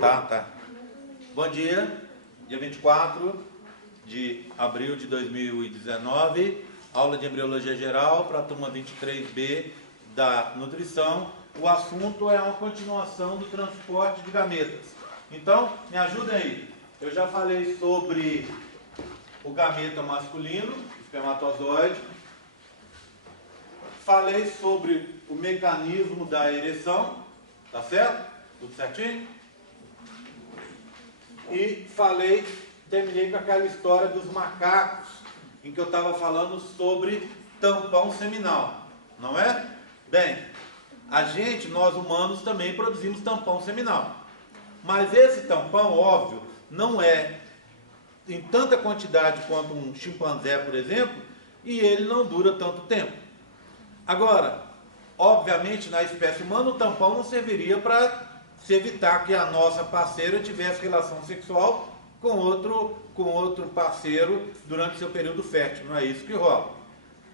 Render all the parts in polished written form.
Tá. Bom dia, dia 24 de abril de 2019, aula de embriologia geral para a turma 23B da nutrição. O assunto é uma continuação do transporte de gametas. Então, me ajudem aí. Eu já falei sobre o gameta masculino, espermatozoide. Falei sobre o mecanismo da ereção, tá certo? Tudo certinho? E terminei com aquela história dos macacos, em que eu estava falando sobre tampão seminal, não é? Bem, nós humanos também produzimos tampão seminal. Mas esse tampão, óbvio, não é em tanta quantidade quanto um chimpanzé, por exemplo, e ele não dura tanto tempo. Agora, obviamente, na espécie humana, o tampão não serviria para se evitar que a nossa parceira tivesse relação sexual com outro parceiro durante seu período fértil. Não é isso que rola.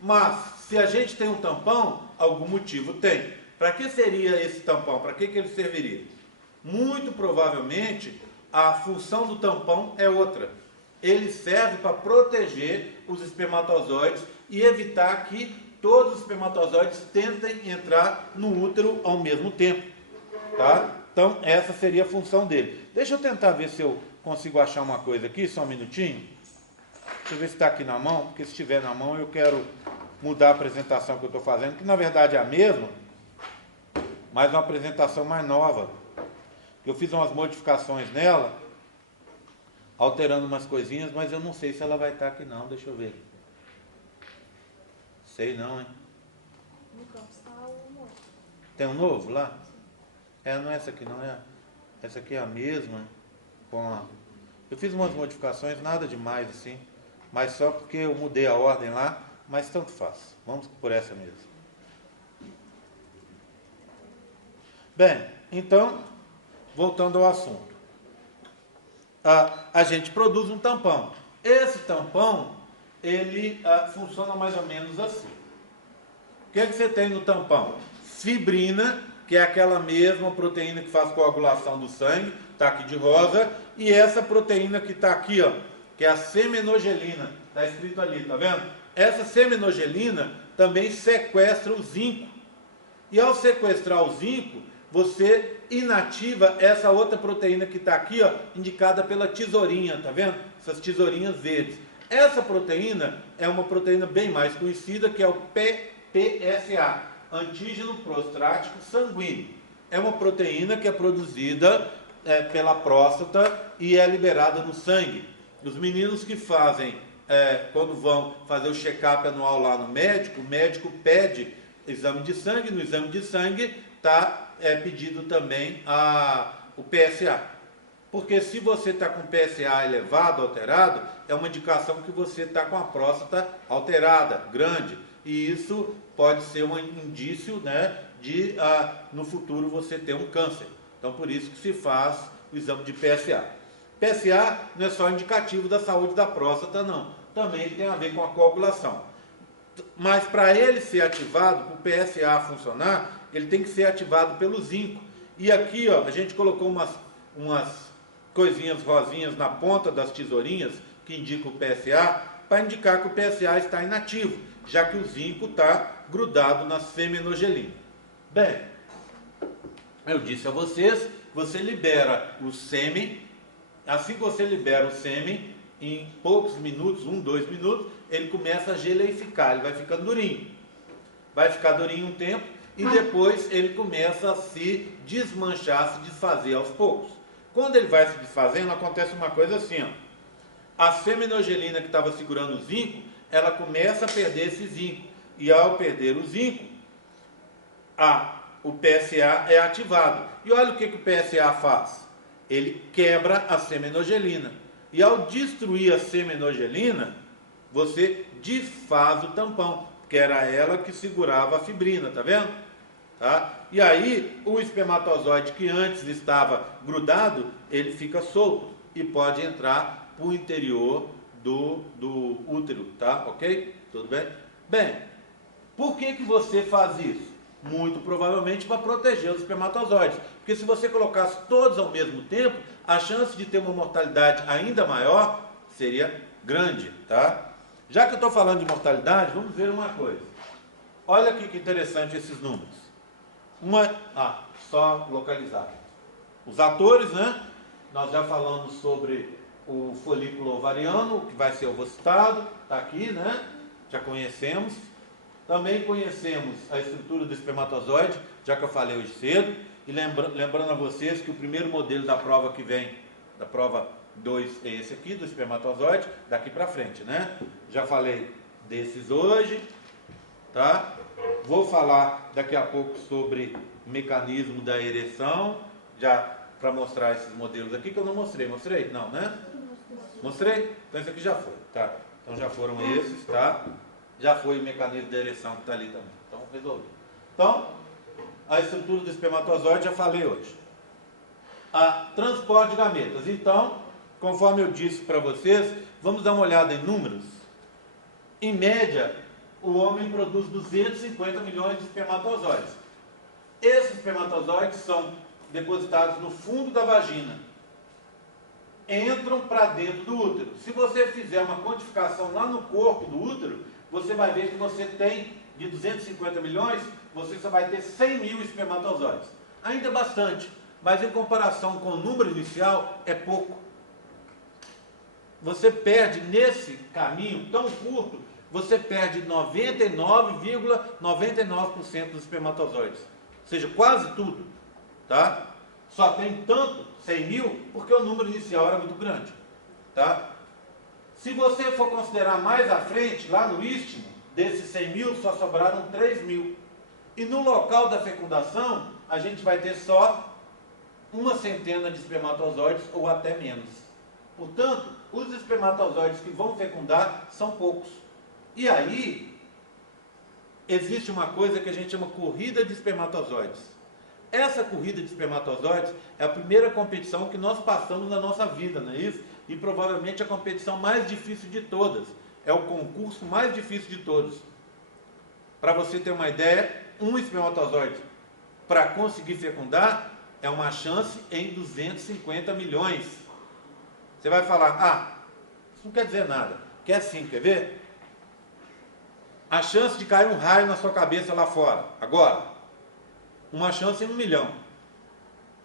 Mas, se a gente tem um tampão, algum motivo tem. Para que seria esse tampão? Para que ele serviria? Muito provavelmente, a função do tampão é outra. Ele serve para proteger os espermatozoides e evitar que todos os espermatozoides tentem entrar no útero ao mesmo tempo. Tá? Então, essa seria a função dele. Deixa eu tentar ver se eu consigo achar uma coisa aqui, só um minutinho. Deixa eu ver se está aqui na mão, porque se estiver na mão eu quero mudar a apresentação que eu estou fazendo, que na verdade é a mesma, mas uma apresentação mais nova. Eu fiz umas modificações nela, alterando umas coisinhas, mas eu não sei se ela vai estar aqui não, deixa eu ver. Sei não, hein? No campo está o novo. Tem um novo lá? Não é essa aqui não, essa aqui é a mesma. Eu fiz umas modificações, nada demais assim, mas só porque eu mudei a ordem lá, mas tanto faz. Vamos por essa mesmo. Bem, então, voltando ao assunto. A gente produz um tampão. Esse tampão, ele funciona mais ou menos assim. O que é que você tem no tampão? Fibrina, que é aquela mesma proteína que faz coagulação do sangue, está aqui de rosa, e essa proteína que está aqui, ó, que é a semenogelina, está escrito ali, tá vendo? Essa semenogelina também sequestra o zinco. E ao sequestrar o zinco, você inativa essa outra proteína que está aqui, ó, indicada pela tesourinha, tá vendo? Essas tesourinhas verdes. Essa proteína é uma proteína bem mais conhecida, que é o PSA, antígeno prostático sanguíneo. É uma proteína que é produzida pela próstata e é liberada no sangue. Os meninos que fazem, quando vão fazer o check-up anual lá no médico, o médico pede exame de sangue, no exame de sangue está pedido também o PSA. Porque se você está com PSA elevado, alterado, é uma indicação que você está com a próstata alterada, grande. E isso pode ser um indício, né, de no futuro você ter um câncer. Então, por isso que se faz o exame de PSA. PSA não é só indicativo da saúde da próstata, não. Também tem a ver com a coagulação. Mas para ele ser ativado, para o PSA funcionar, ele tem que ser ativado pelo zinco. E aqui, ó, a gente colocou umas coisinhas rosinhas na ponta das tesourinhas que indicam o PSA, para indicar que o PSA está inativo, já que o zinco está grudado na semenogelina. Bem, eu disse a vocês, você libera o sêmen, assim que você libera o sêmen, em poucos minutos, 1, 2 minutos, ele começa a geleificar, ele vai ficando durinho. Vai ficar durinho um tempo e depois ele começa a se desmanchar, a se desfazer aos poucos. Quando ele vai se desfazendo, acontece uma coisa assim, ó. A semenogelina que estava segurando o zinco, ela começa a perder esse zinco. E ao perder o zinco, o PSA é ativado. E olha o que o PSA faz. Ele quebra a semenogelina. E ao destruir a semenogelina, você desfaz o tampão, que era ela que segurava a fibrina, tá vendo? Tá? E aí, o espermatozoide que antes estava grudado, ele fica solto e pode entrar para o interior do útero, tá? Ok? Tudo bem? Bem, por que você faz isso? Muito provavelmente para proteger os espermatozoides. Porque se você colocasse todos ao mesmo tempo, a chance de ter uma mortalidade ainda maior seria grande, tá? Já que eu estou falando de mortalidade, vamos ver uma coisa. Olha aqui que interessante esses números. Só localizar. Os atores, né? Nós já falamos sobre o folículo ovariano, que vai ser ovocitado, está aqui, né? Já conhecemos. Também conhecemos a estrutura do espermatozoide, já que eu falei hoje cedo. E lembrando a vocês que o primeiro modelo da prova que vem, da prova 2, é esse aqui, do espermatozoide, daqui para frente, né? Já falei desses hoje, tá? Vou falar daqui a pouco sobre o mecanismo da ereção, já para mostrar esses modelos aqui, que eu não mostrei. Mostrei? Não, né? Mostrei? Então esse aqui já foi, tá? Então já foram esses, tá? Já foi o mecanismo da ereção que está ali também. Então, resolvi. Então, a estrutura do espermatozoide já falei hoje. A transporte de gametas. Então, conforme eu disse para vocês, vamos dar uma olhada em números. Em média, o homem produz 250 milhões de espermatozoides. Esses espermatozoides são depositados no fundo da vagina. Entram para dentro do útero. Se você fizer uma quantificação lá no corpo do útero, você vai ver que você tem, de 250 milhões, você só vai ter 100 mil espermatozoides. Ainda é bastante, mas em comparação com o número inicial, é pouco. Você perde nesse caminho tão curto, você perde 99,99% dos espermatozoides. Ou seja, quase tudo. Tá? Só tem tanto, 100 mil, porque o número inicial era muito grande. Tá? Se você for considerar mais à frente, lá no istmo, desses 100 mil, só sobraram 3 mil. E no local da fecundação, a gente vai ter só uma centena de espermatozoides ou até menos. Portanto, os espermatozoides que vão fecundar são poucos. E aí, existe uma coisa que a gente chama corrida de espermatozoides. Essa corrida de espermatozoides é a primeira competição que nós passamos na nossa vida, não é isso? E provavelmente a competição mais difícil de todas. É o concurso mais difícil de todos. Para você ter uma ideia, um espermatozoide, para conseguir fecundar, é uma chance em 250 milhões. Você vai falar, isso não quer dizer nada. Quer sim, quer ver? A chance de cair um raio na sua cabeça lá fora, agora, uma chance em 1 milhão.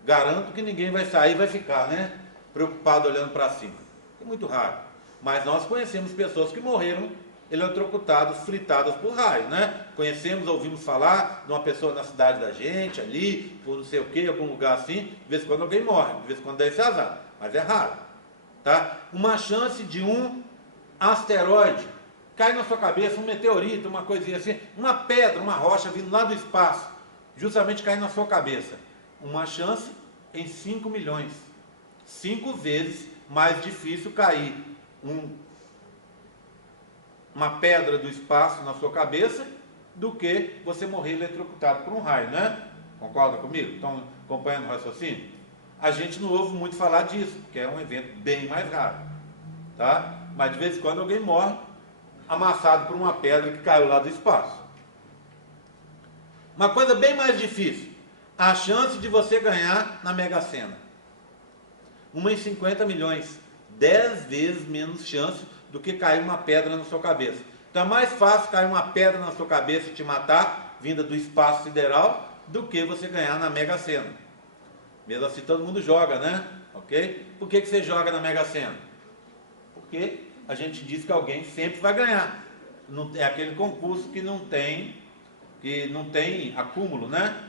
Garanto que ninguém vai sair e vai ficar, né? Preocupado olhando para cima. É muito raro. Mas nós conhecemos pessoas que morreram eletrocutadas, fritadas por raio, né? Conhecemos, ouvimos falar de uma pessoa na cidade da gente, ali, por não sei o que, algum lugar assim, de vez em quando alguém morre, de vez em quando dá esse azar, mas é raro, tá? Uma chance de um asteroide cai na sua cabeça, um meteorito, uma coisinha assim, uma pedra, uma rocha vindo lá do espaço, justamente cair na sua cabeça. Uma chance em 5 milhões. 5 vezes mais difícil cair uma pedra do espaço na sua cabeça do que você morrer eletrocutado por um raio, né? Concorda comigo? Estão acompanhando o raciocínio? A gente não ouve muito falar disso, porque é um evento bem mais raro, tá? Mas de vez em quando alguém morre amassado por uma pedra que caiu lá do espaço. Uma coisa bem mais difícil, a chance de você ganhar na Mega Sena. 1 em 50 milhões, 10 vezes menos chance do que cair uma pedra na sua cabeça. Então é mais fácil cair uma pedra na sua cabeça e te matar, vinda do espaço sideral, do que você ganhar na Mega Sena. Mesmo assim todo mundo joga, né? Ok? Por que você joga na Mega Sena? Porque a gente diz que alguém sempre vai ganhar. É aquele concurso que não tem acúmulo, né?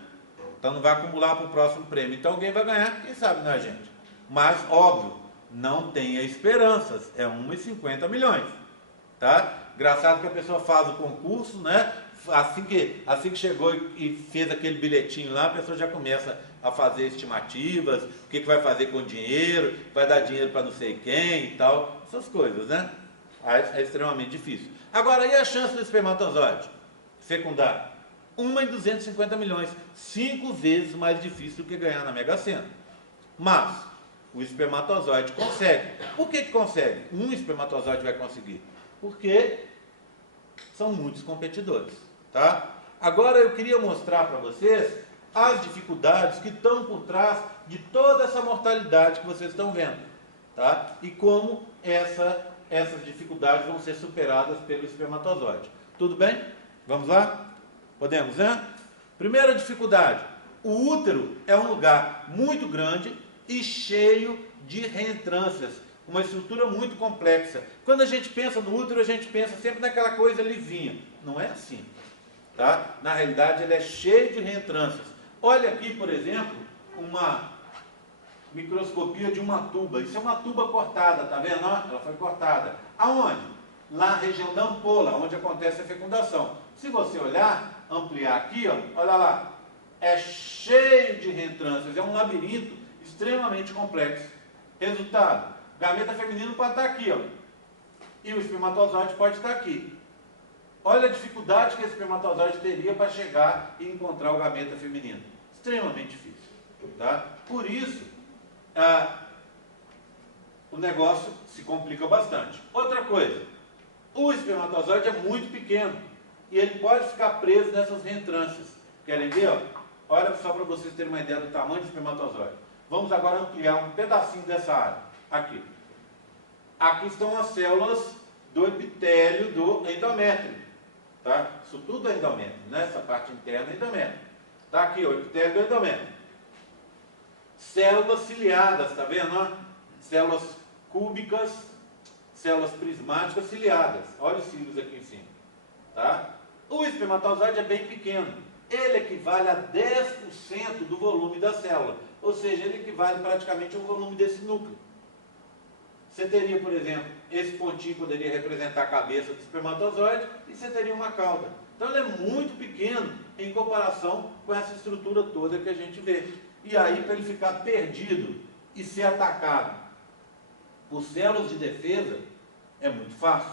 Então não vai acumular para o próximo prêmio. Então alguém vai ganhar, quem sabe não é a gente. Mas, óbvio, não tenha esperanças. É 1 em 50 milhões. Tá? Engraçado que a pessoa faz o concurso, né? Assim que chegou e fez aquele bilhetinho lá, a pessoa já começa a fazer estimativas, o que vai fazer com o dinheiro, vai dar dinheiro para não sei quem e tal, essas coisas, né? É extremamente difícil. Agora, e a chance do espermatozoide fecundar? 1 em 250 milhões, 5 vezes mais difícil do que ganhar na Mega Sena. Mas o espermatozoide consegue. Por que consegue? Um espermatozoide vai conseguir? Porque são muitos competidores, tá? Agora eu queria mostrar para vocês as dificuldades que estão por trás de toda essa mortalidade que vocês estão vendo, tá? E como essas dificuldades vão ser superadas pelo espermatozoide. Tudo bem? Vamos lá? Podemos, né? Primeira dificuldade: o útero é um lugar muito grande e cheio de reentrâncias, uma estrutura muito complexa. Quando a gente pensa no útero, a gente pensa sempre naquela coisa lisinha. Não é assim, tá? Na realidade, ele é cheio de reentrâncias. Olha aqui, por exemplo, uma microscopia de uma tuba. Isso é uma tuba cortada, tá vendo? Ela foi cortada. Aonde? Lá na região da ampola, onde acontece a fecundação. Se você olhar, ampliar aqui, ó, olha lá, é cheio de reentrâncias, é um labirinto extremamente complexo. Resultado: gameta feminino pode estar aqui, ó, e o espermatozoide pode estar aqui. Olha a dificuldade que esse espermatozoide teria para chegar e encontrar o gameta feminino. Extremamente difícil, tá? Por isso, o negócio se complica bastante. Outra coisa: o espermatozoide é muito pequeno e ele pode ficar preso nessas reentrâncias. Querem ver? Ó? Olha só para vocês terem uma ideia do tamanho do espermatozoide. Vamos agora ampliar um pedacinho dessa área. Aqui. Aqui estão as células do epitélio do endométrio. Tá? Isso tudo é endométrio, né? Essa parte interna é endométrio. Tá aqui, ó, o epitélio do endométrio. Células ciliadas, tá vendo? Ó? Células cúbicas, células prismáticas ciliadas. Olha os cílios aqui em cima. Tá? O espermatozoide é bem pequeno. Ele equivale a 10% do volume da célula. Ou seja, ele equivale praticamente ao volume desse núcleo. Você teria, por exemplo, esse pontinho poderia representar a cabeça do espermatozoide e você teria uma cauda. Então ele é muito pequeno em comparação com essa estrutura toda que a gente vê. E aí, para ele ficar perdido e ser atacado por células de defesa, é muito fácil.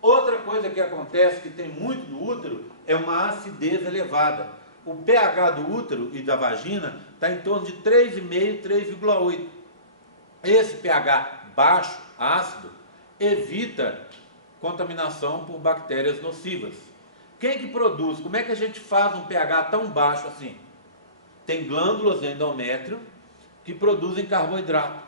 Outra coisa que acontece, que tem muito no útero, é uma acidez elevada. O pH do útero e da vagina está em torno de 3,5, 3,8. Esse pH baixo, ácido, evita contaminação por bactérias nocivas. Quem que produz? Como é que a gente faz um pH tão baixo assim? Tem glândulas no endométrio que produzem carboidrato.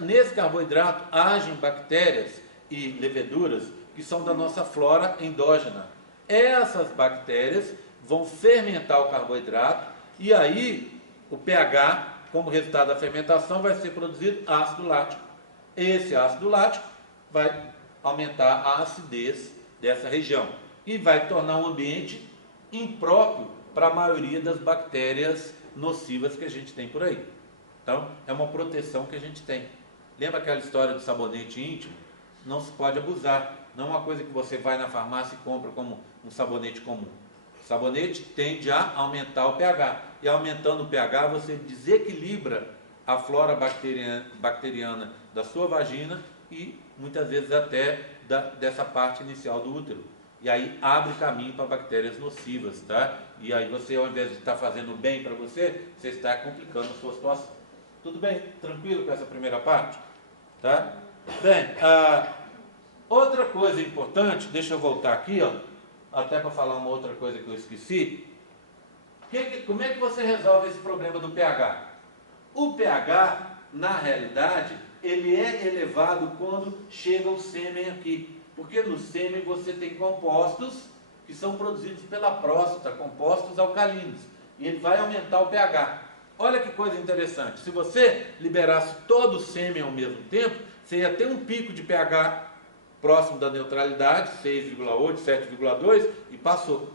Nesse carboidrato agem bactérias e leveduras que são da nossa flora endógena. Essas bactérias vão fermentar o carboidrato e aí o pH, como resultado da fermentação, vai ser produzido ácido lático. Esse ácido lático vai aumentar a acidez dessa região e vai tornar um ambiente impróprio para a maioria das bactérias nocivas que a gente tem por aí. Então, é uma proteção que a gente tem. Lembra aquela história do sabonete íntimo? Não se pode abusar. Não é uma coisa que você vai na farmácia e compra como um sabonete comum. O sabonete tende a aumentar o pH. E aumentando o pH, você desequilibra a flora bacteriana da sua vagina e muitas vezes até dessa parte inicial do útero. E aí abre caminho para bactérias nocivas, tá? E aí você, ao invés de estar fazendo bem para você, você está complicando a sua situação. Tudo bem? Tranquilo com essa primeira parte? Tá? Bem, outra coisa importante, deixa eu voltar aqui, ó, até para falar uma outra coisa que eu esqueci. Como é que você resolve esse problema do pH? O pH, na realidade, ele é elevado quando chega o sêmen aqui. Porque no sêmen você tem compostos que são produzidos pela próstata, compostos alcalinos. E ele vai aumentar o pH. Olha que coisa interessante. Se você liberasse todo o sêmen ao mesmo tempo, você ia ter um pico de pH próximo da neutralidade, 6,8, 7,2, e passou.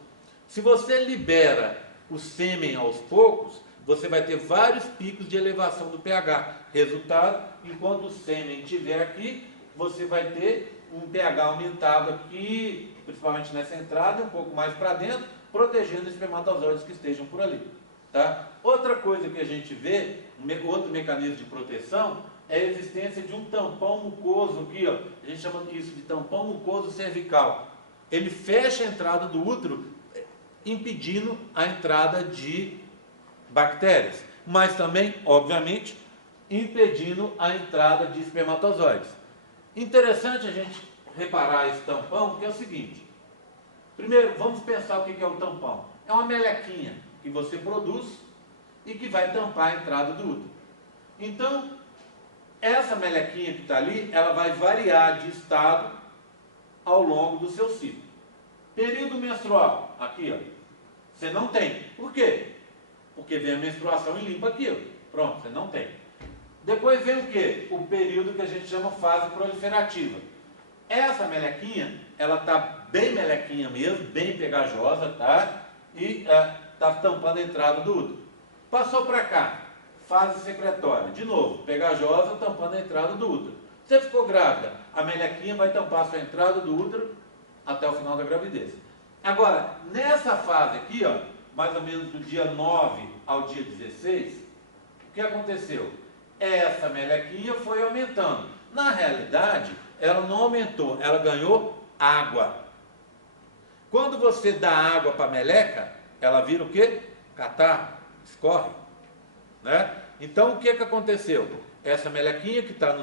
Se você libera o sêmen aos poucos, você vai ter vários picos de elevação do pH. Resultado, enquanto o sêmen estiver aqui, você vai ter um pH aumentado aqui, principalmente nessa entrada, um pouco mais para dentro, protegendo os espermatozoides que estejam por ali. Tá? Outra coisa que a gente vê, outro mecanismo de proteção, é a existência de um tampão mucoso aqui, ó. A gente chama isso de tampão mucoso cervical. Ele fecha a entrada do útero, impedindo a entrada de bactérias, mas também, obviamente, impedindo a entrada de espermatozoides. Interessante a gente reparar esse tampão, porque é o seguinte. Primeiro, vamos pensar o que é um tampão. é uma melequinha que você produz e que vai tampar a entrada do útero. Então, essa melequinha que está ali, ela vai variar de estado ao longo do seu ciclo. Período menstrual, aqui, ó, você não tem. Por quê? Porque vem a menstruação e limpa aquilo. Pronto, você não tem. Depois vem o quê? O período que a gente chama fase proliferativa. Essa melequinha, ela está bem melequinha mesmo, bem pegajosa, tá? E está tampando a entrada do útero. Passou para cá, fase secretória. De novo, pegajosa, tampando a entrada do útero. Você ficou grávida, a melequinha vai tampar a sua entrada do útero até o final da gravidez. Agora, nessa fase aqui, ó, mais ou menos do dia 9 ao dia 16, o que aconteceu? Essa melequinha foi aumentando. Na realidade, ela não aumentou, ela ganhou água. Quando você dá água para a meleca, ela vira o quê? Catarro, escorre. Né? Então, o que aconteceu? Essa melequinha que está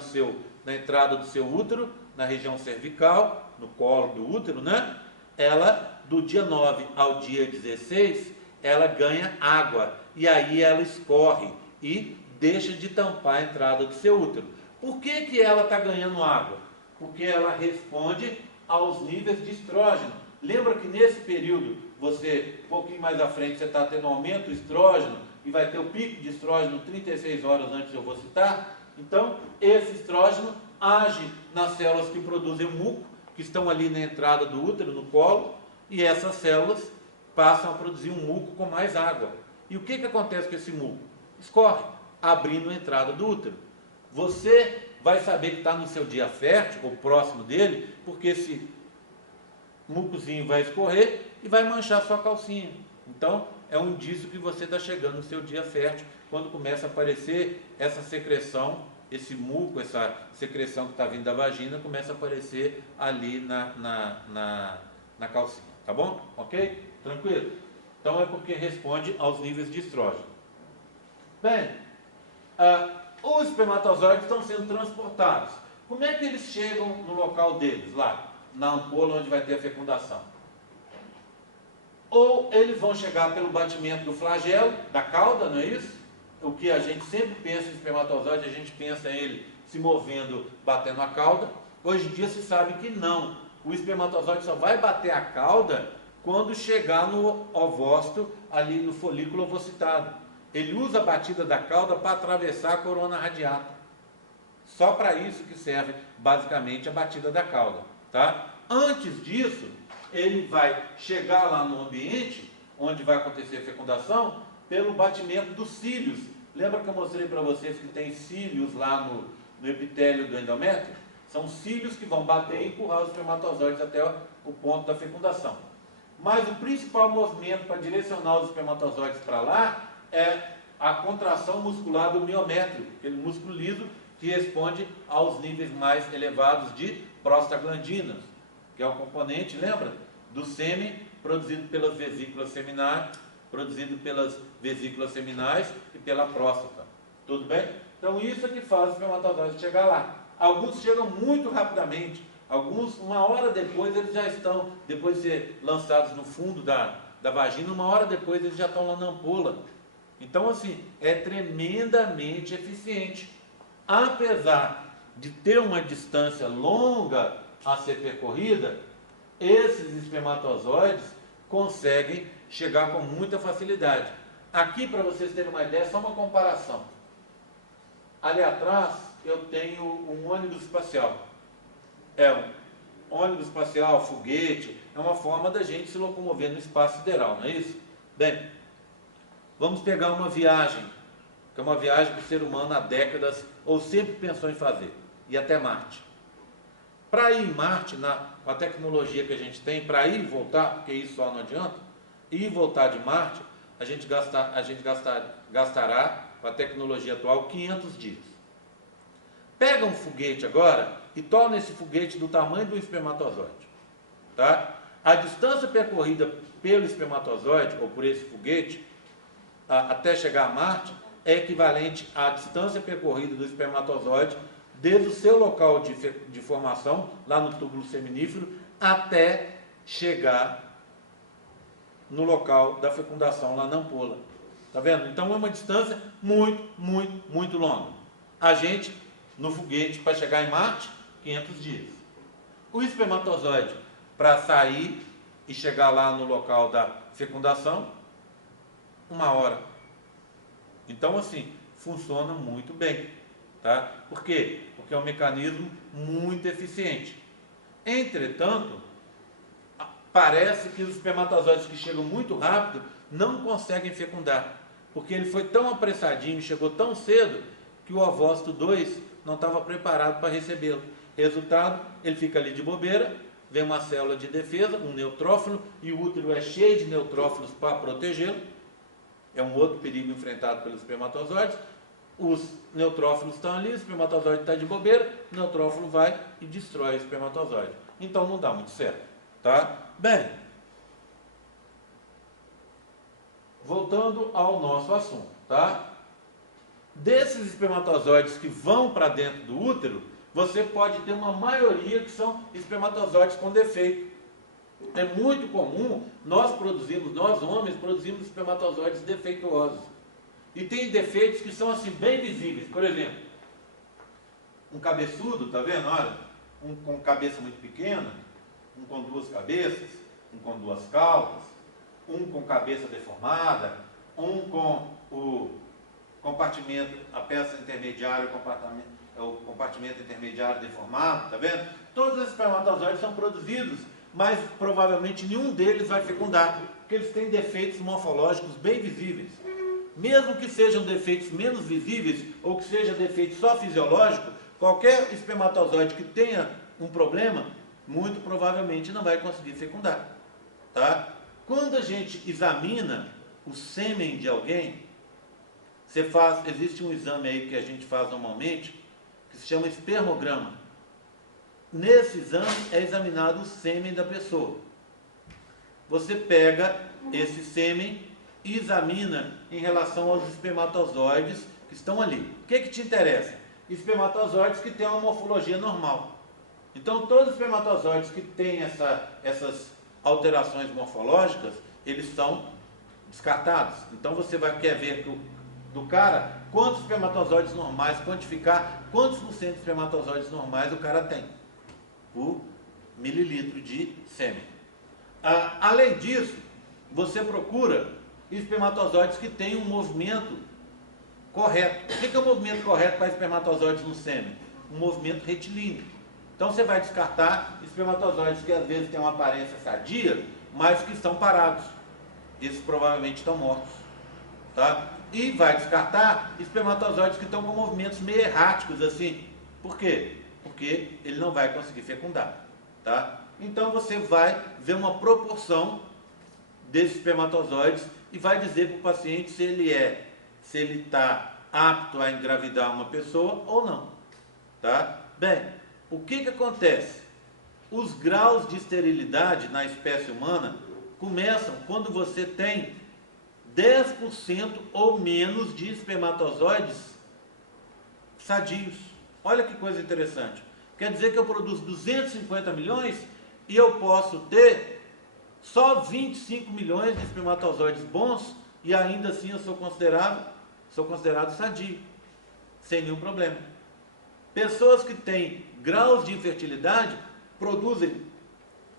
na entrada do seu útero, na região cervical, no colo do útero, né? Ela, do dia 9 ao dia 16, ela ganha água. E aí ela escorre e deixa de tampar a entrada do seu útero. Por que ela está ganhando água? Porque ela responde aos níveis de estrógeno. Lembra que nesse período, um pouquinho mais à frente, você está tendo aumento do estrógeno e vai ter o pico de estrógeno 36 horas antes eu vou citar? Então, esse estrógeno age nas células que produzem muco, que estão ali na entrada do útero, no colo, e essas células passam a produzir um muco com mais água. E o que acontece com esse muco? Escorre, abrindo a entrada do útero. Você vai saber que está no seu dia fértil, ou próximo dele, porque esse mucozinho vai escorrer e vai manchar sua calcinha. Então, é um indício que você está chegando no seu dia fértil, quando começa a aparecer essa secreção, esse muco, essa secreção que está vindo da vagina, começa a aparecer ali na calcinha. Tá bom? Ok? Tranquilo? Então, é porque responde aos níveis de estrógeno. Bem, os espermatozoides estão sendo transportados. Como é que eles chegam no local deles, lá, na ampola onde vai ter a fecundação? Ou eles vão chegar pelo batimento do flagelo, da cauda, não é isso? O que a gente sempre pensa em espermatozoide, a gente pensa em ele se movendo, batendo a cauda. Hoje em dia se sabe que não. O espermatozoide só vai bater a cauda quando chegar no ovócito, ali no folículo ovocitado. Ele usa a batida da cauda para atravessar a corona radiata. Só para isso que serve basicamente a batida da cauda, tá? Antes disso, ele vai chegar lá no ambiente onde vai acontecer a fecundação pelo batimento dos cílios. Lembra que eu mostrei para vocês que tem cílios lá no epitélio do endométrio? São cílios que vão bater e empurrar os espermatozoides até o ponto da fecundação. Mas o principal movimento para direcionar os espermatozoides para lá é a contração muscular do miométrio, aquele músculo liso que responde aos níveis mais elevados de prostaglandinas, que é o componente, lembra? Do sêmen produzido pelas vesículas seminais, e pela próstata. Tudo bem? Então isso é que faz os espermatozoides chegar lá. Alguns chegam muito rapidamente, alguns, uma hora depois, eles já estão, depois de ser lançados no fundo da vagina, uma hora depois eles já estão lá na ampola. Então, assim, é tremendamente eficiente. Apesar de ter uma distância longa a ser percorrida, esses espermatozoides conseguem chegar com muita facilidade. Aqui, para vocês terem uma ideia, só uma comparação. Ali atrás, eu tenho um ônibus espacial. É um ônibus espacial, foguete, é uma forma da gente se locomover no espaço sideral, não é isso? Bem, vamos pegar uma viagem, que é uma viagem que o ser humano há décadas, ou sempre pensou em fazer, ir até Marte. Para ir em Marte, com a tecnologia que a gente tem, para ir e voltar, porque isso só não adianta, ir e voltar de Marte, a gente gastará, com a tecnologia atual, 500 dias. Pega um foguete agora e torna esse foguete do tamanho do espermatozoide. Tá? A distância percorrida pelo espermatozoide, ou por esse foguete, até chegar a Marte, é equivalente à distância percorrida do espermatozoide desde o seu local de formação, lá no túbulo seminífero, até chegar no local da fecundação, lá na ampola. Tá vendo? Então é uma distância muito, muito, muito longa. A gente, no foguete, para chegar em Marte, 500 dias. O espermatozoide, para sair e chegar lá no local da fecundação, 1 hora. Então, assim, funciona muito bem. Tá? Por quê? Porque é um mecanismo muito eficiente. Entretanto, parece que os espermatozoides que chegam muito rápido não conseguem fecundar, porque ele foi tão apressadinho, chegou tão cedo, que o ovócito 2 não estava preparado para recebê-lo. Resultado, ele fica ali de bobeira, vem uma célula de defesa, um neutrófilo, e o útero é cheio de neutrófilos para protegê-lo. É um outro perigo enfrentado pelos espermatozoides. Os neutrófilos estão ali, o espermatozoide está de bobeira, o neutrófilo vai e destrói o espermatozoide. Então não dá muito certo, tá? Bem, voltando ao nosso assunto, tá? Desses espermatozoides que vão para dentro do útero, você pode ter uma maioria que são espermatozoides com defeito. É muito comum, nós homens produzimos espermatozoides defeituosos. E tem defeitos que são assim bem visíveis. Por exemplo, um cabeçudo, tá vendo? Olha, um com cabeça muito pequena, um com 2 cabeças, um com 2 caudas, um com cabeça deformada, um com o compartimento, a peça intermediária, o compartimento intermediário deformado, tá vendo? Todos os espermatozoides são produzidos, mas provavelmente nenhum deles vai fecundar, porque eles têm defeitos morfológicos bem visíveis. Mesmo que sejam defeitos menos visíveis, ou que seja defeito só fisiológico, qualquer espermatozoide que tenha um problema, muito provavelmente não vai conseguir fecundar, tá? Quando a gente examina o sêmen de alguém, existe um exame aí que a gente faz normalmente, que se chama espermograma. Nesse exame é examinado o sêmen da pessoa. Você pega esse sêmen e examina em relação aos espermatozoides que estão ali. O que te interessa? Espermatozoides que têm uma morfologia normal. Então, todos os espermatozoides que têm essas alterações morfológicas, eles são descartados. Então, você quer ver do cara quantos espermatozoides normais, quantificar quantos por cento de espermatozoides normais o cara tem por mililitro de sêmen. Além disso, você procura espermatozoides que têm um movimento correto. O que é o movimento correto para espermatozoides no sêmen? Um movimento retilíneo. Então você vai descartar espermatozoides que às vezes têm uma aparência sadia, mas que estão parados. Esses provavelmente estão mortos. Tá? E vai descartar espermatozoides que estão com movimentos meio erráticos assim. Por quê? Porque ele não vai conseguir fecundar. Tá? Então você vai ver uma proporção desses espermatozoides e vai dizer para o paciente se ele está apto a engravidar uma pessoa ou não. Tá? Bem, o que acontece? Os graus de esterilidade na espécie humana começam quando você tem 10% ou menos de espermatozoides sadios. Olha que coisa interessante. Quer dizer que eu produzo 250 milhões e eu posso ter só 25 milhões de espermatozoides bons e ainda assim eu sou considerado sadio, sem nenhum problema. Pessoas que têm graus de infertilidade produzem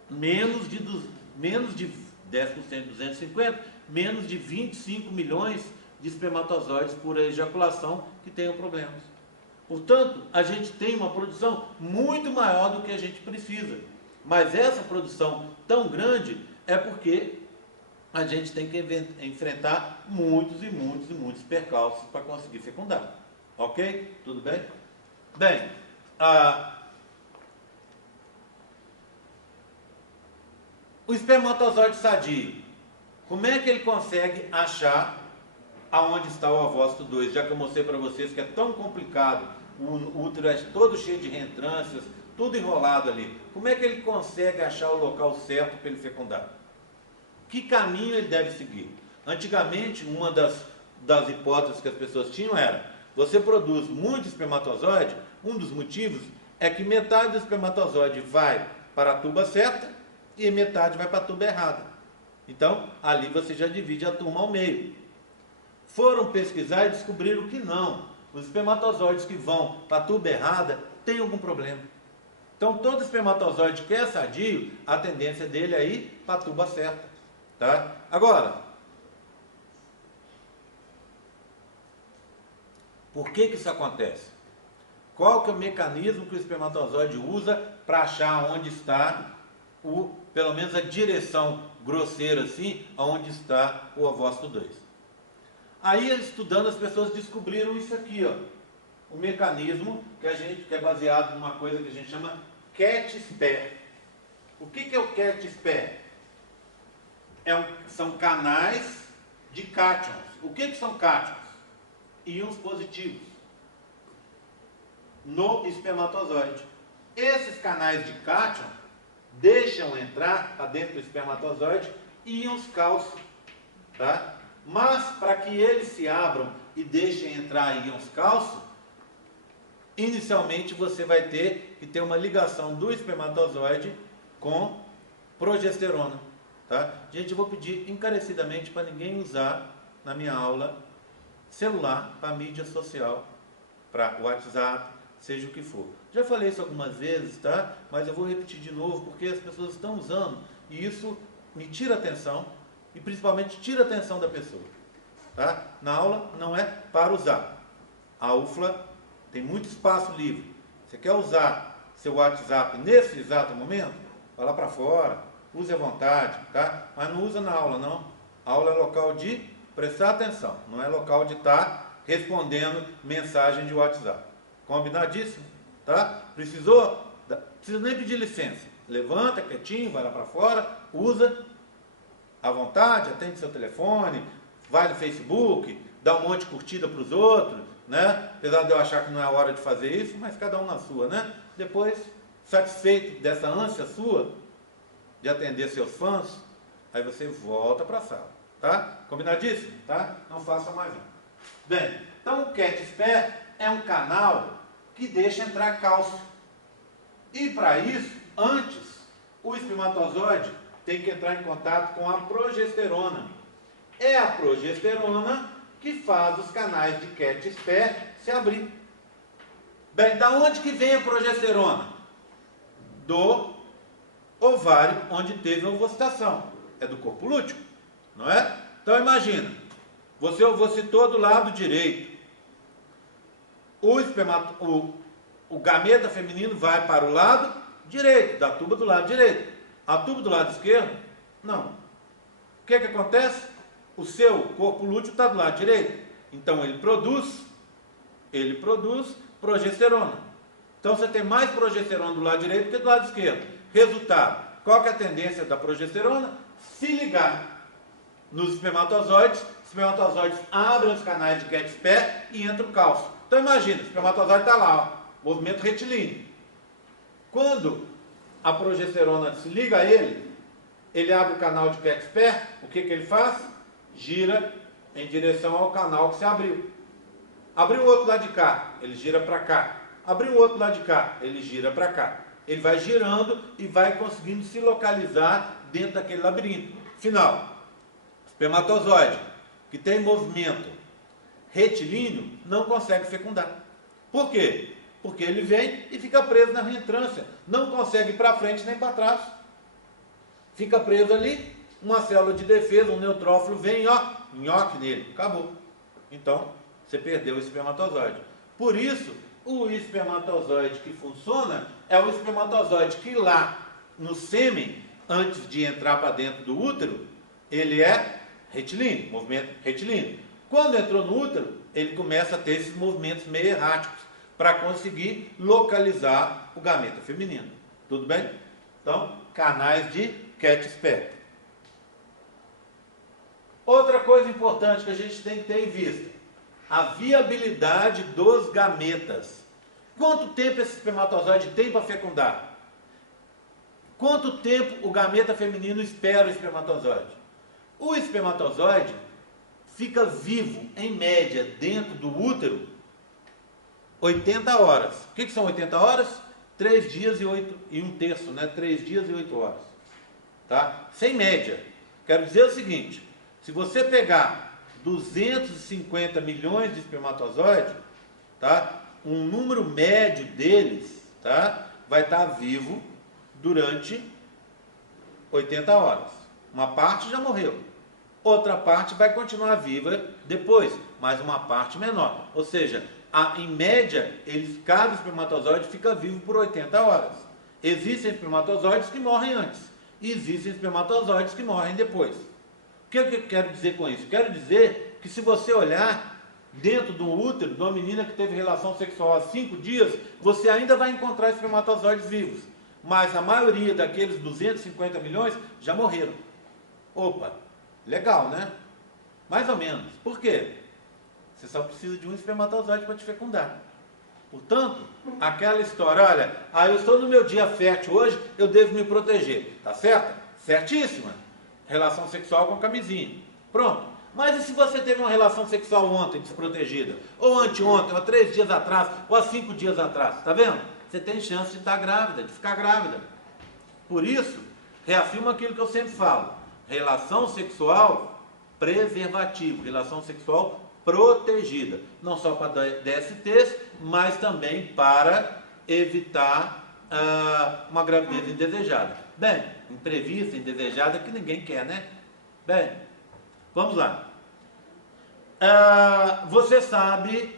menos de 10% de 250, menos de 25 milhões de espermatozoides por ejaculação que tenham problemas. Portanto, a gente tem uma produção muito maior do que a gente precisa. Mas essa produção tão grande é porque a gente tem que enfrentar muitos e muitos e muitos percalços para conseguir fecundar. Ok? Tudo bem? Bem, o espermatozoide sadio, como é que ele consegue achar aonde está o ovócito 2? Já que eu mostrei para vocês que é tão complicado, o útero é todo cheio de reentrâncias, tudo enrolado ali. Como é que ele consegue achar o local certo para ele fecundar? Que caminho ele deve seguir? Antigamente, uma das hipóteses que as pessoas tinham era: você produz muito espermatozoide, um dos motivos é que metade do espermatozoide vai para a tuba certa e metade vai para a tuba errada. Então, ali você já divide a turma ao meio. Foram pesquisar e descobriram que não. Os espermatozoides que vão para a tuba errada têm algum problema. Então, todo espermatozoide que é sadio, a tendência dele é ir para a tuba certa. Tá? Agora, por que isso acontece? Qual que é o mecanismo que o espermatozoide usa para achar onde está, pelo menos a direção grosseira assim, aonde está o ovócito 2? Aí, estudando, as pessoas descobriram isso aqui, ó, o mecanismo que é baseado numa coisa que a gente chama Cat-Sper. O que é o Cat-Sper? São canais de cátions. O que são cátions? Íons positivos no espermatozoide. Esses canais de cátion deixam entrar para dentro do espermatozoide íons cálcio, tá? Mas para que eles se abram e deixem entrar íons cálcio, inicialmente você vai ter que ter uma ligação do espermatozoide com progesterona, tá? Gente, eu vou pedir encarecidamente para ninguém usar na minha aula celular para mídia social, para WhatsApp, seja o que for. Já falei isso algumas vezes, tá? Mas eu vou repetir de novo porque as pessoas estão usando e isso me tira a atenção e principalmente tira a atenção da pessoa, tá? Na aula não é para usar. A UFLA tem muito espaço livre. Você quer usar seu WhatsApp nesse exato momento? Vai lá para fora, use à vontade, tá? Mas não usa na aula, não. A aula é local de prestar atenção, não é local de estar respondendo mensagem de WhatsApp. Combinadíssimo? Tá? Precisa nem pedir licença. Levanta quietinho, vai lá para fora, usa à vontade, atende seu telefone, vai no Facebook, dá um monte de curtida para os outros, né? Apesar de eu achar que não é a hora de fazer isso, mas cada um na sua, né? Depois, satisfeito dessa ânsia sua de atender seus fãs, aí você volta para a sala, tá? Combinadíssimo? Tá? Não faça mais um. Bem, então o Cat-Sper é um canal que deixa entrar cálcio. E para isso, antes, o espermatozoide tem que entrar em contato com a progesterona. É a progesterona que faz os canais de Cat-Sper se abrir. Bem, da onde que vem a progesterona? Do ovário onde teve a ovocitação. É do corpo lúteo, não é? Então imagina, você ovocitou do lado direito. O gameta feminino vai para o lado direito, da tuba do lado direito. A tuba do lado esquerdo, não. O que acontece? O seu corpo lúteo está do lado direito. Então ele produz progesterona. Então você tem mais progesterona do lado direito que do lado esquerdo. Resultado, qual que é a tendência da progesterona? Se ligar nos espermatozoides, os espermatozoides abrem os canais de Cat-Sper e entra o cálcio. Então imagina, o espermatozoide está lá, ó, movimento retilíneo. Quando a progesterona se liga a ele abre o canal de Cat-Sper, o que ele faz? Gira em direção ao canal que se abriu. Abriu o outro lado de cá, ele gira para cá. Abriu o outro lado de cá, ele gira para cá. Ele vai girando e vai conseguindo se localizar dentro daquele labirinto. Final, espermatozoide que tem movimento retilíneo não consegue fecundar. Por quê? Porque ele vem e fica preso na reentrância. Não consegue ir para frente nem para trás. Fica preso ali, uma célula de defesa, um neutrófilo vem, ó, nhoque nele. Acabou. Então, você perdeu o espermatozoide. Por isso, o espermatozoide que funciona é o espermatozoide que lá no sêmen, antes de entrar para dentro do útero, ele é retilíneo, movimento retilíneo. Quando entrou no útero, ele começa a ter esses movimentos meio erráticos para conseguir localizar o gameta feminino. Tudo bem? Então, canais de Cat-Sper. Outra coisa importante que a gente tem que ter em vista: a viabilidade dos gametas. Quanto tempo esse espermatozoide tem para fecundar? Quanto tempo o gameta feminino espera o espermatozoide? O espermatozoide fica vivo, em média, dentro do útero, 80 horas. O que são 80 horas? 3 dias e 1 terço, né? 3 dias e 8 horas. Tá? Sem média. Quero dizer o seguinte, se você pegar 250 milhões de espermatozoides, tá? Um número médio deles, tá? Vai estar vivo durante 80 horas. Uma parte já morreu. Outra parte vai continuar viva depois, mas uma parte menor. Ou seja, em média, cada espermatozoide fica vivo por 80 horas. Existem espermatozoides que morrem antes. E existem espermatozoides que morrem depois. O que eu quero dizer com isso? Quero dizer que se você olhar dentro do útero de uma menina que teve relação sexual há 5 dias, você ainda vai encontrar espermatozoides vivos. Mas a maioria daqueles 250 milhões já morreram. Opa, legal, né? Mais ou menos. Por quê? Você só precisa de um espermatozoide para te fecundar. Portanto, aquela história, olha, eu estou no meu dia fértil hoje, eu devo me proteger. Tá certo? Certíssima. Relação sexual com camisinha. Pronto. Mas e se você teve uma relação sexual ontem desprotegida? Ou anteontem, ou há 3 dias atrás, ou há 5 dias atrás? Tá vendo? Você tem chance de estar grávida, de ficar grávida. Por isso, reafirmo aquilo que eu sempre falo. Relação sexual, preservativo. Relação sexual protegida. Não só para DSTs, mas também para evitar uma gravidez indesejada. Bem, imprevista, indesejada, que ninguém quer, né? Bem, vamos lá. Você sabe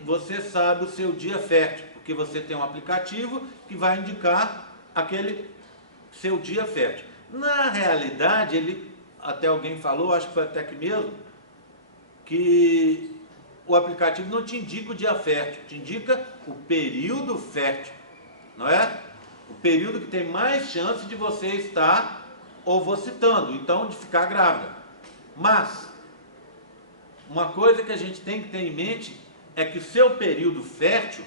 o seu dia fértil, porque você tem um aplicativo que vai indicar aquele seu dia fértil. Na realidade, até alguém falou, acho que foi até aqui mesmo, que o aplicativo não te indica o dia fértil, te indica o período fértil, não é? O período que tem mais chance de você estar ovocitando, então de ficar grávida. Mas uma coisa que a gente tem que ter em mente é que o seu período fértil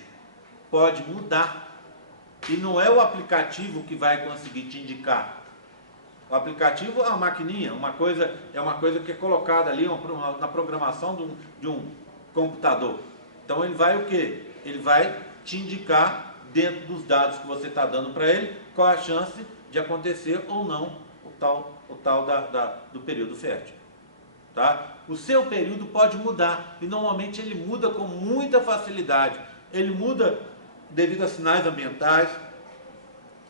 pode mudar. E não é o aplicativo que vai conseguir te indicar. O aplicativo é uma maquininha, é uma coisa que é colocada ali na programação de um computador. Então ele vai o quê? Ele vai te indicar, dentro dos dados que você está dando para ele, qual a chance de acontecer ou não o tal do período fértil. Tá? O seu período pode mudar, e normalmente ele muda com muita facilidade. Ele muda devido a sinais ambientais,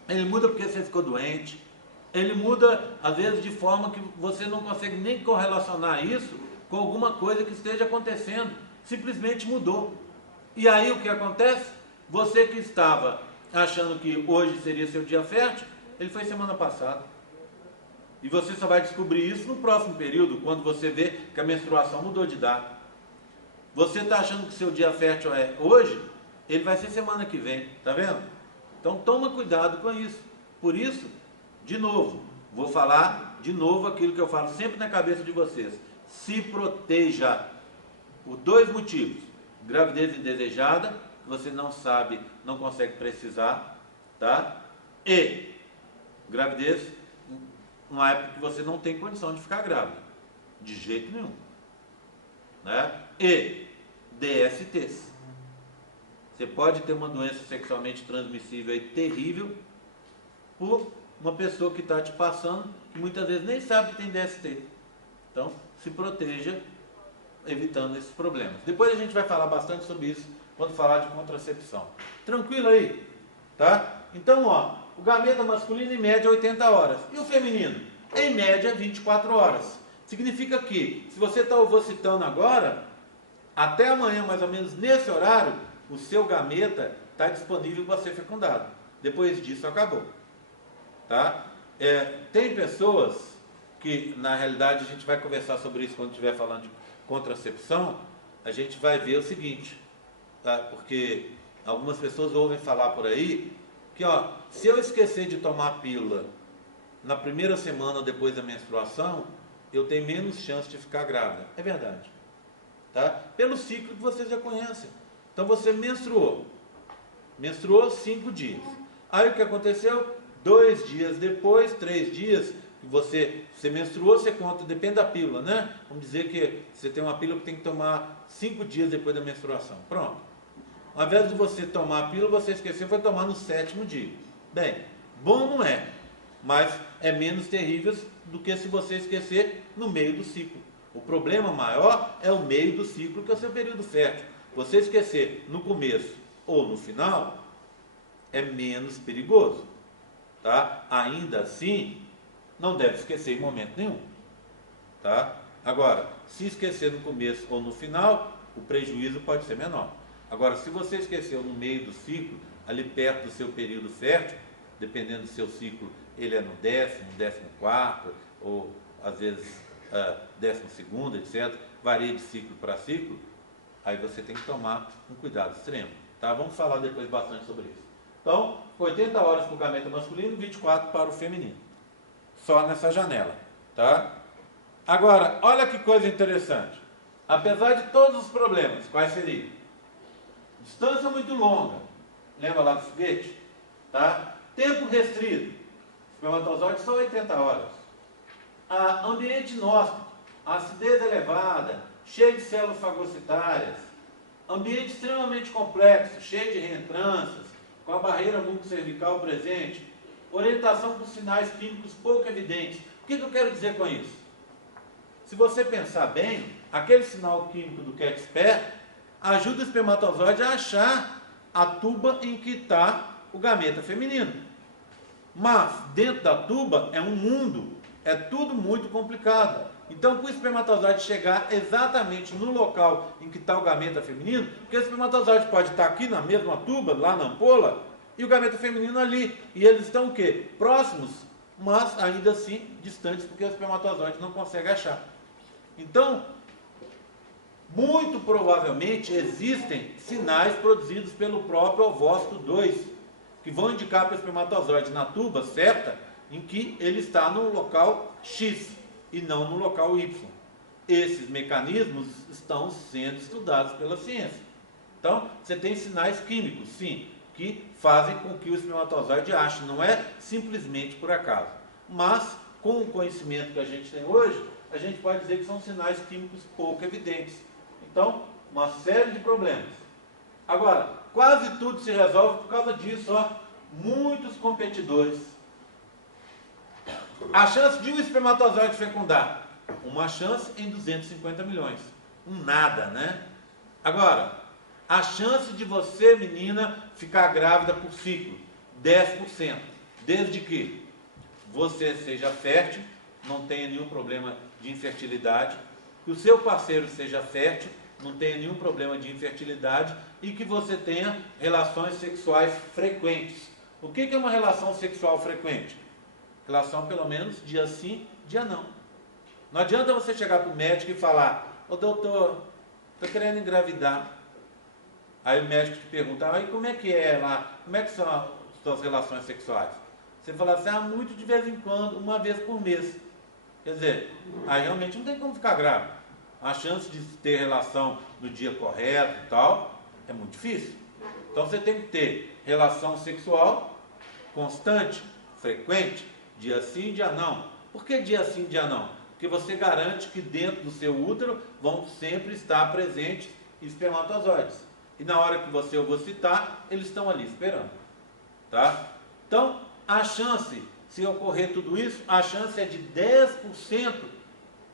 ele muda porque você ficou doente, ele muda às vezes de forma que você não consegue nem correlacionar isso com alguma coisa que esteja acontecendo, simplesmente mudou. E aí o que acontece? Você que estava achando que hoje seria seu dia fértil, ele foi semana passada. E você só vai descobrir isso no próximo período, quando você vê que a menstruação mudou de data. Você está achando que seu dia fértil é hoje, ele vai ser semana que vem, tá vendo? Então toma cuidado com isso. Por isso, de novo, vou falar de novo aquilo que eu falo sempre na cabeça de vocês. Se proteja. Por 2 motivos. Gravidez indesejada, que você não sabe, não consegue precisar, tá? E gravidez numa época que você não tem condição de ficar grávida. De jeito nenhum. Né? E DSTs. Você pode ter uma doença sexualmente transmissível aí, terrível, por uma pessoa que está te passando, que muitas vezes nem sabe que tem DST. Então, se proteja, evitando esses problemas. Depois a gente vai falar bastante sobre isso, quando falar de contracepção. Tranquilo aí? Tá? Então, o gameta masculino em média 80 horas. E o feminino? Em média 24 horas. Significa que, se você está ovocitando agora, até amanhã, mais ou menos nesse horário, o seu gameta está disponível para ser fecundado. Depois disso, acabou. Tá? Tem pessoas que, na realidade, a gente vai conversar sobre isso quando estiver falando de contracepção, a gente vai ver o seguinte, tá? Porque algumas pessoas ouvem falar por aí que, se eu esquecer de tomar a pílula na primeira semana depois da menstruação, eu tenho menos chance de ficar grávida. É verdade. Tá? Pelo ciclo que vocês já conhecem. Então você menstruou 5 dias. Aí o que aconteceu? 2 dias depois, 3 dias, que você menstruou, você conta, depende da pílula, né? Vamos dizer que você tem uma pílula que tem que tomar 5 dias depois da menstruação. Pronto. Ao invés de você tomar a pílula, você esqueceu, foi tomar no 7º dia. Bem, bom não é, mas é menos terrível do que se você esquecer no meio do ciclo. O problema maior é o meio do ciclo, que é o seu período fértil. Você esquecer no começo ou no final é menos perigoso, tá? Ainda assim, não deve esquecer em momento nenhum, tá? Agora, se esquecer no começo ou no final, o prejuízo pode ser menor. Agora, se você esqueceu no meio do ciclo, ali perto do seu período fértil, dependendo do seu ciclo, ele é no 14º, ou às vezes 12º, etc., varia de ciclo para ciclo, aí você tem que tomar um cuidado extremo, tá? Vamos falar depois bastante sobre isso. Então, 80 horas para o gameta masculino, 24 para o feminino. Só nessa janela, tá? Agora, olha que coisa interessante. Apesar de todos os problemas, quais seriam? Distância muito longa. Lembra lá do foguete? Tá? Tempo restrito. Espermatozoide só 80 horas. Ambiente inóspito. Acidez elevada. Cheio de células fagocitárias. Ambiente extremamente complexo, cheio de reentrâncias, com a barreira mucocervical presente. Orientação por sinais químicos pouco evidentes. O que eu quero dizer com isso? Se você pensar bem, aquele sinal químico do Cat-Sper ajuda o espermatozoide a achar a tuba em que está o gameta feminino. Mas dentro da tuba é um mundo, é tudo muito complicado. Então, para o espermatozoide chegar exatamente no local em que está o gameta feminino, porque o espermatozoide pode estar aqui na mesma tuba, lá na ampola, e o gameta feminino ali. E eles estão o quê? Próximos, mas ainda assim distantes, porque o espermatozoide não consegue achar. Então, muito provavelmente existem sinais produzidos pelo próprio ovócito 2, que vão indicar para o espermatozoide na tuba certa em que ele está no local X e não no local Y. Esses mecanismos estão sendo estudados pela ciência. Então, você tem sinais químicos, sim, que fazem com que o espermatozoide ache, não é simplesmente por acaso. Mas, com o conhecimento que a gente tem hoje, a gente pode dizer que são sinais químicos pouco evidentes. Então, uma série de problemas. Agora, quase tudo se resolve por causa disso, ó. Muitos competidores. A chance de um espermatozoide fecundar, uma chance em 250 milhões. Um nada, né? Agora, a chance de você, menina, ficar grávida por ciclo, 10%. Desde que você seja fértil, não tenha nenhum problema de infertilidade, que o seu parceiro seja fértil, não tenha nenhum problema de infertilidade e que você tenha relações sexuais frequentes. O que é uma relação sexual frequente? Relação pelo menos dia sim, dia não. Não adianta você chegar para o médico e falar: ô doutor, estou querendo engravidar. Aí o médico te pergunta: aí como é que é lá? Como é que são as suas relações sexuais? Você fala assim: muito de vez em quando, uma vez por mês. Quer dizer, aí realmente não tem como ficar grávida. A chance de ter relação no dia correto e tal é muito difícil. Então você tem que ter relação sexual constante, frequente, dia sim, dia não. Por que dia sim, dia não? Porque você garante que dentro do seu útero vão sempre estar presentes espermatozoides. E na hora que você ovocitar, eles estão ali esperando. Tá? Então, a chance, se ocorrer tudo isso, a chance é de 10%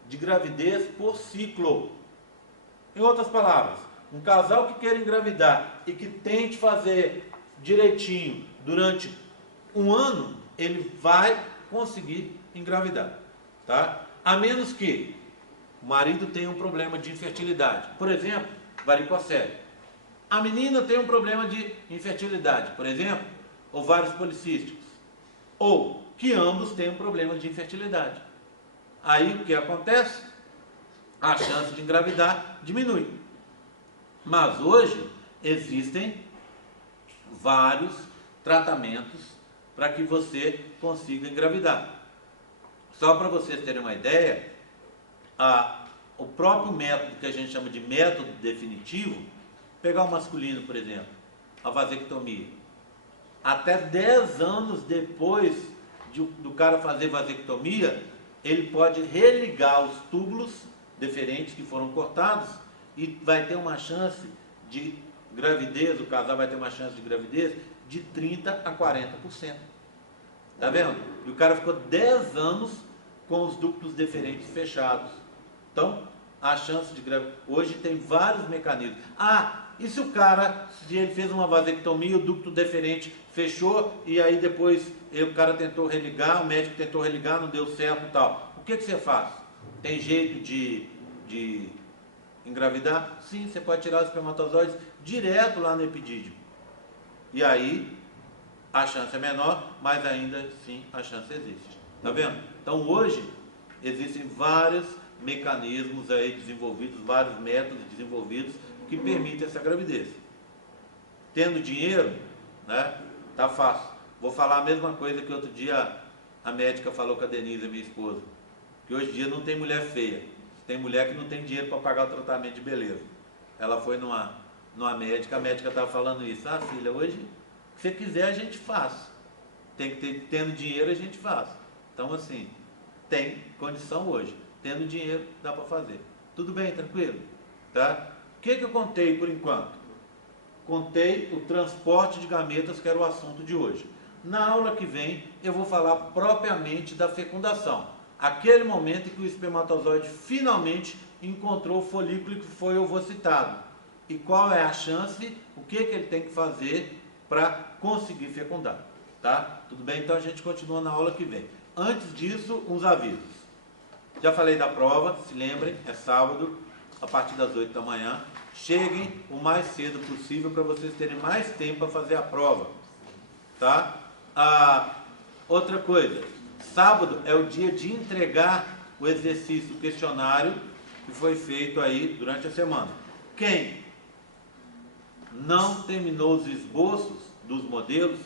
de gravidez por ciclo. Em outras palavras, um casal que queira engravidar e que tente fazer direitinho durante um ano, ele vai conseguir engravidar, tá? A menos que o marido tenha um problema de infertilidade, por exemplo, varicocele. A menina tem um problema de infertilidade, por exemplo, ovários policísticos, ou que ambos tenham problema de infertilidade. Aí o que acontece? A chance de engravidar diminui. Mas hoje existem vários tratamentos para que você consiga engravidar. Só para vocês terem uma ideia, o próprio método que a gente chama de método definitivo, pegar o masculino, por exemplo, a vasectomia. Até 10 anos depois do cara fazer vasectomia, ele pode religar os túbulos deferentes que foram cortados e vai ter uma chance de gravidez, o casal vai ter uma chance de gravidez de 30% a 40%. Tá vendo? E o cara ficou 10 anos com os ductos deferentes fechados. Então, a chance de gravidez... Hoje tem vários mecanismos. E se o cara, se ele fez uma vasectomia, o ducto deferente fechou, e aí depois o cara tentou religar, o médico tentou religar, não deu certo e tal. O que você faz? Tem jeito de engravidar? Sim, você pode tirar os espermatozoides direto lá no epidídimo. E aí, a chance é menor, mas ainda sim a chance existe. Tá vendo? Então hoje, existem vários mecanismos aí desenvolvidos, vários métodos desenvolvidos que permitem essa gravidez. Tendo dinheiro, né, tá fácil. Vou falar a mesma coisa que outro dia a médica falou com a Denise, minha esposa, que hoje em dia não tem mulher feia, tem mulher que não tem dinheiro para pagar o tratamento de beleza. Ela foi numa médica, a médica estava falando isso: filha, hoje, se você quiser a gente faz, tem que ter, tendo dinheiro a gente faz. Então assim, tem condição hoje, tendo dinheiro dá para fazer. Tudo bem, tranquilo? Tá? O que eu contei por enquanto? Contei o transporte de gametas, que era o assunto de hoje. Na aula que vem eu vou falar propriamente da fecundação, aquele momento em que o espermatozoide finalmente encontrou o folículo que foi ovocitado, e qual é a chance, o que ele tem que fazer para conseguir fecundar. Tá? Tudo bem? Então a gente continua na aula que vem. Antes disso, uns avisos. Já falei da prova, se lembrem, é sábado, a partir das 8 da manhã. Cheguem o mais cedo possível para vocês terem mais tempo para fazer a prova. Tá? Outra coisa, sábado é o dia de entregar o exercício, o questionário que foi feito aí durante a semana. Quem não terminou os esboços dos modelos,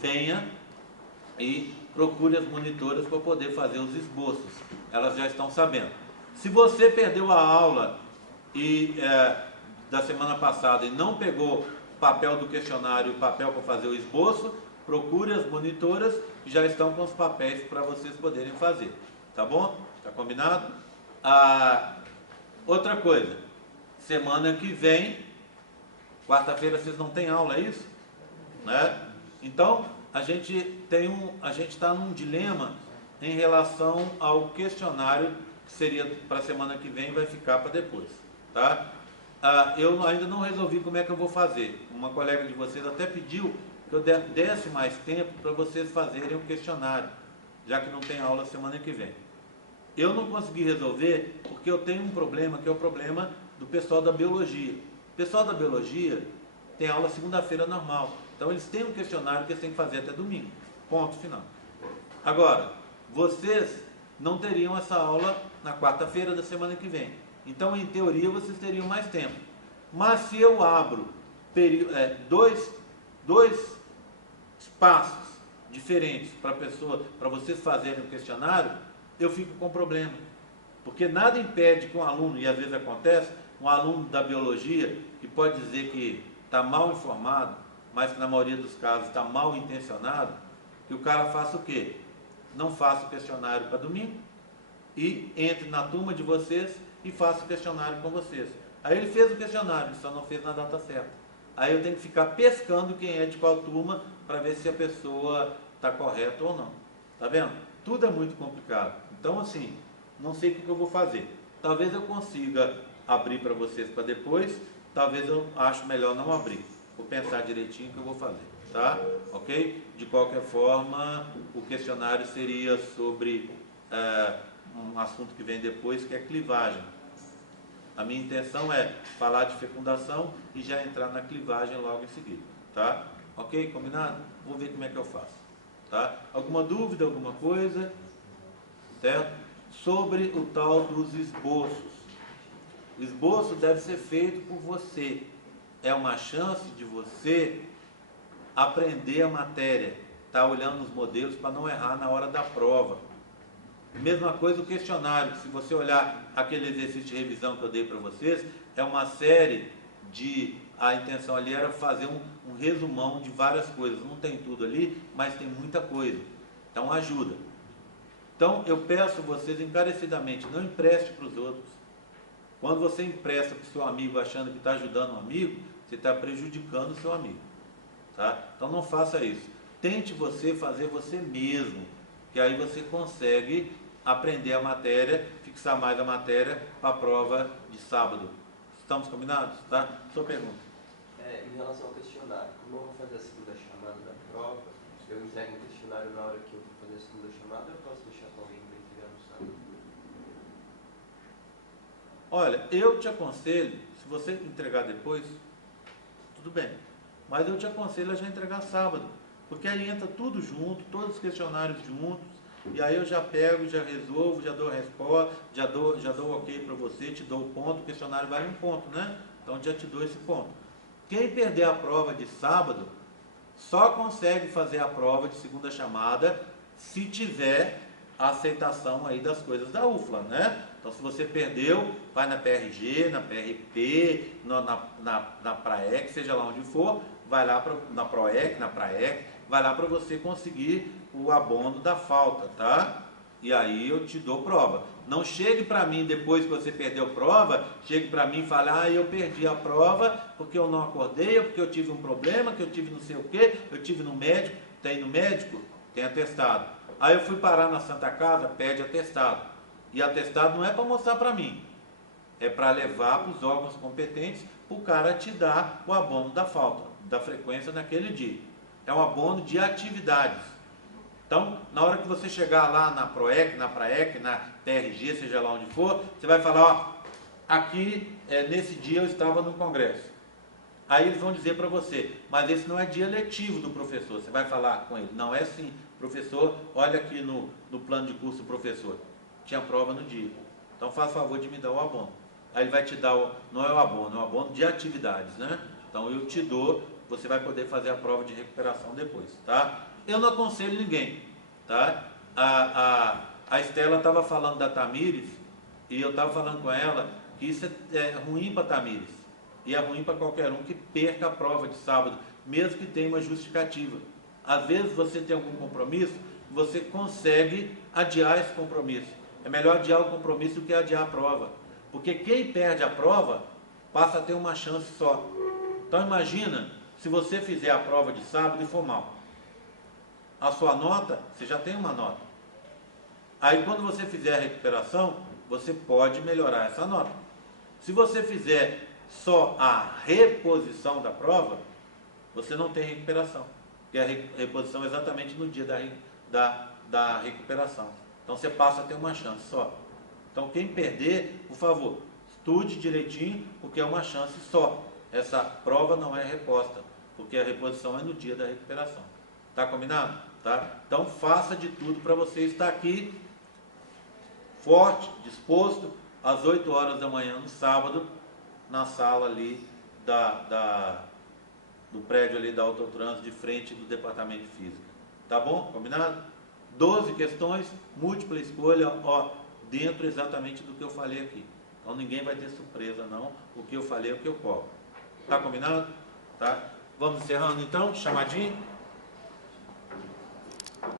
venha e procure as monitoras para poder fazer os esboços. Elas já estão sabendo. Se você perdeu a aula da semana passada e não pegou o papel do questionário e o papel para fazer o esboço, procure as monitoras que já estão com os papéis para vocês poderem fazer. Tá bom? Tá combinado? Outra coisa, semana que vem, quarta-feira vocês não têm aula, é isso? Né? Então, a gente está num dilema em relação ao questionário, que seria para a semana que vem e vai ficar para depois. Tá? Eu ainda não resolvi como é que eu vou fazer. Uma colega de vocês até pediu que eu desse mais tempo para vocês fazerem o questionário, já que não tem aula semana que vem. Eu não consegui resolver porque eu tenho um problema, que é o problema do pessoal da biologia. O pessoal da biologia tem aula segunda-feira normal. Então eles têm um questionário que eles têm que fazer até domingo. Ponto final. Agora, vocês não teriam essa aula na quarta-feira da semana que vem. Então, em teoria, vocês teriam mais tempo. Mas se eu abro dois espaços diferentes para vocês fazerem o questionário, eu fico com problema. Porque nada impede que um aluno, e às vezes acontece, um aluno da biologia, que pode dizer que está mal informado, mas que na maioria dos casos está mal intencionado, que o cara faça o quê? Não faça o questionário para domingo e entre na turma de vocês e faça o questionário com vocês. Aí ele fez o questionário, ele só não fez na data certa. Aí eu tenho que ficar pescando quem é de qual turma para ver se a pessoa está correta ou não. Tá vendo? Tudo é muito complicado. Então, assim, não sei o que eu vou fazer. Talvez eu consiga abrir para vocês para depois, talvez eu acho melhor não abrir. Vou pensar direitinho o que eu vou fazer, tá? Ok? De qualquer forma, o questionário seria sobre um assunto que vem depois, que é clivagem. A minha intenção é falar de fecundação e já entrar na clivagem logo em seguida, tá? Ok? Combinado? Vou ver como é que eu faço, tá? Alguma dúvida, alguma coisa? Certo? Sobre o tal dos esboços. O esboço deve ser feito por você. É uma chance de você aprender a matéria, tá olhando os modelos para não errar na hora da prova. Mesma coisa o questionário, se você olhar aquele exercício de revisão que eu dei para vocês, é uma série a intenção ali era fazer um resumão de várias coisas, não tem tudo ali, mas tem muita coisa, então ajuda. Então eu peço vocês encarecidamente, não empreste para os outros. Quando você empresta para o seu amigo achando que está ajudando um amigo, você está prejudicando o seu amigo. Tá? Então não faça isso. tente você fazer você mesmo, que aí você consegue aprender a matéria, fixar mais a matéria para a prova de sábado. Estamos combinados? Tá? Sua pergunta. Em relação ao questionário, como eu vou fazer a segunda chamada da prova, eu entrego o questionário na hora que eu vou fazer a segunda chamada, ou eu posso deixar com alguém para entregar no sábado? Olha, eu te aconselho, se você entregar depois, tudo bem. Mas eu te aconselho a já entregar sábado, porque aí entra tudo junto, todos os questionários juntos, e aí eu já pego, já resolvo, já dou a resposta, já dou ok para você, te dou o ponto, o questionário vale 1 ponto, né? Então já te dou esse ponto. Quem perder a prova de sábado, só consegue fazer a prova de segunda chamada se tiver a aceitação aí das coisas da UFLA, né? Então se você perdeu, vai na PRG, na PRP, na PRAEC, seja lá onde for, vai lá na PROEC, na PRAEC, vai lá para você conseguir o abono da falta, tá? E aí eu te dou prova. Não chegue para mim depois que você perdeu a prova, chegue para mim e fale, eu perdi a prova porque eu não acordei, ou porque eu tive um problema, que eu tive não sei o que, eu tive no médico, tem no médico, tem atestado. Aí eu fui parar na Santa Casa, pede atestado. E atestado não é para mostrar para mim, é para levar para os órgãos competentes, para o cara te dar o abono da falta, da frequência naquele dia. É um abono de atividades. Então, na hora que você chegar lá na PROEC, na PRAEC, na TRG, seja lá onde for, você vai falar, aqui, nesse dia eu estava no congresso. Aí eles vão dizer para você, mas esse não é dia letivo do professor. Você vai falar com ele, não é assim, professor, olha aqui no plano de curso do professor, tinha prova no dia. Então, faça favor de me dar o abono. Aí ele vai te dar, não é o abono, é o abono de atividades, né? Então, eu te dou, você vai poder fazer a prova de recuperação depois, tá? Eu não aconselho ninguém, tá? A Estela estava falando da Tamires, e eu estava falando com ela que isso é ruim para a Tamires, e é ruim para qualquer um que perca a prova de sábado, mesmo que tenha uma justificativa. Às vezes você tem algum compromisso, você consegue adiar esse compromisso. É melhor adiar o compromisso do que adiar a prova, porque quem perde a prova passa a ter uma chance só. Então imagina, se você fizer a prova de sábado e for mal, a sua nota, você já tem uma nota. Aí quando você fizer a recuperação, você pode melhorar essa nota. Se você fizer só a reposição da prova, você não tem recuperação, porque a reposição é exatamente no dia da recuperação. Então você passa a ter uma chance só. Então quem perder, por favor, estude direitinho, porque é uma chance só. Essa prova não é reposta, porque a reposição é no dia da recuperação. Tá combinado? Tá? Então faça de tudo para você estar aqui forte, disposto, às 8 horas da manhã no sábado, na sala ali do prédio ali da Autotrans, de frente do departamento de física. Tá bom? Combinado? 12 questões, múltipla escolha, dentro exatamente do que eu falei aqui. Então ninguém vai ter surpresa não, o que eu falei é o que eu cobro. Tá combinado? Tá? Vamos encerrando então, chamadinho?